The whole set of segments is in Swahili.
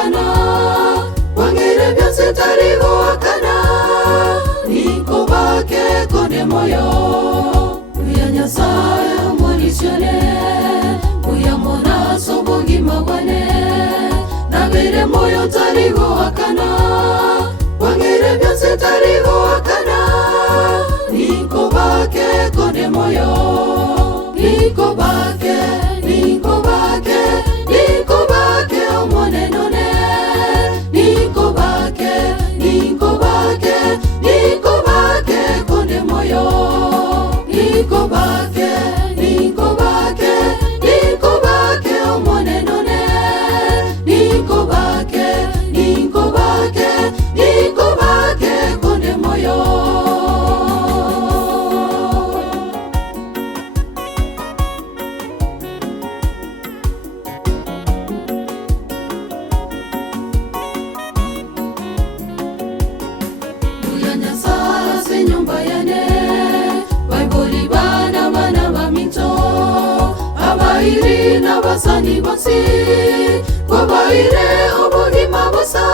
wakana wangere byose tariho wakana niko bake kone moyo uya Nyasaye umurishone uya mona sobogi mabane nabere moyo tariho wakana wangere byose tariho wakana niko bake kone moyo niko bake niko bake niko bake omone none niko bake niko bake niko bake kone moyo niko bake niko bake niko bake omone none niko bake niko bake niko bake kone moyo. Nyumba yane Bible bana bana baminto abairi na basani basi kwa baire obogima bosa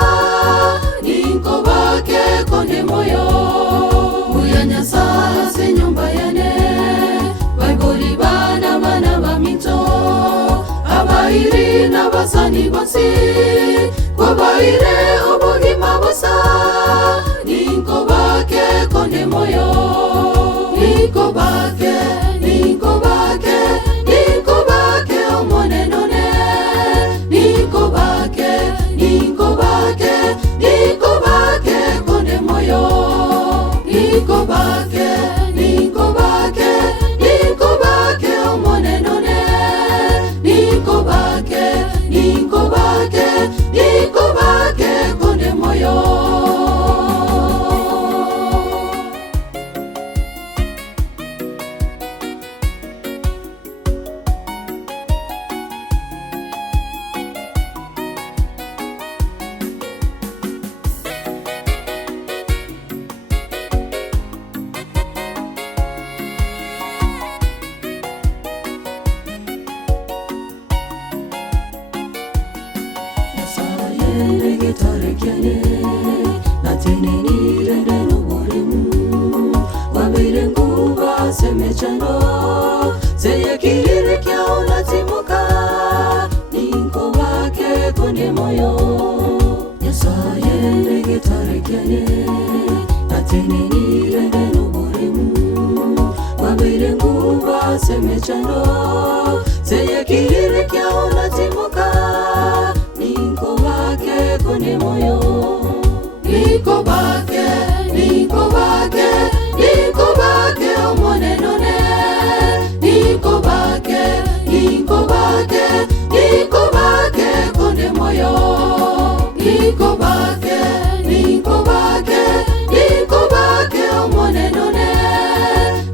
niko bake kone moyo uya Nyasaye nyumba yane Bible bana bana baminto abairi na basani basi kwa baire obogima bosa niko bake kone moyo niko bake niko bake niko bake omone none niko bake niko bake niko bake kone moyo niko bake niko bake niko bake omone none niko bake niko bake niko bake kone moyo. Gitarekene natene nirende n'uburimu wabire nguba semechano zeyekirire kyao natimuka niko bake kone moyo Nyasaye gitarekene natene nirende n'uburimu wabire nguba semechano zeyekirire kyao natimuka niko bake kone moyo niko bake niko bake niko bake omone none niko bake niko bake niko bake kone moyo niko bake niko bake niko bake omone none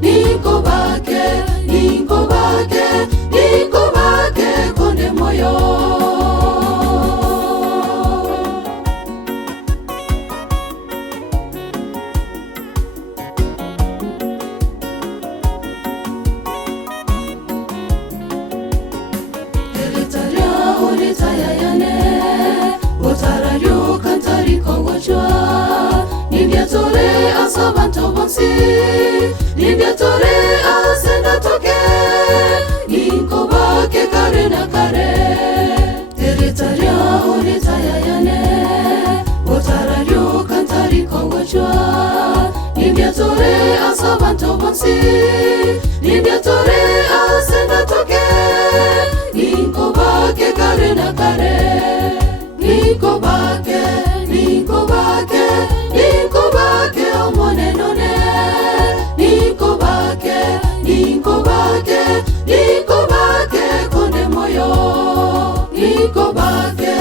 niko bake niko bake niko bake kone moyo. Asabanto bonsi Nibiatore asenda toke Niko bake kare na kare Teritaria unitaya yane Otarario kantari kongojwa Nibiatore asabanto bonsi Nibiatore asenda toke Niko bake kare na kare Niko bake Niko bake niko bake omone none niko bake niko bake niko bake kone moyo niko bake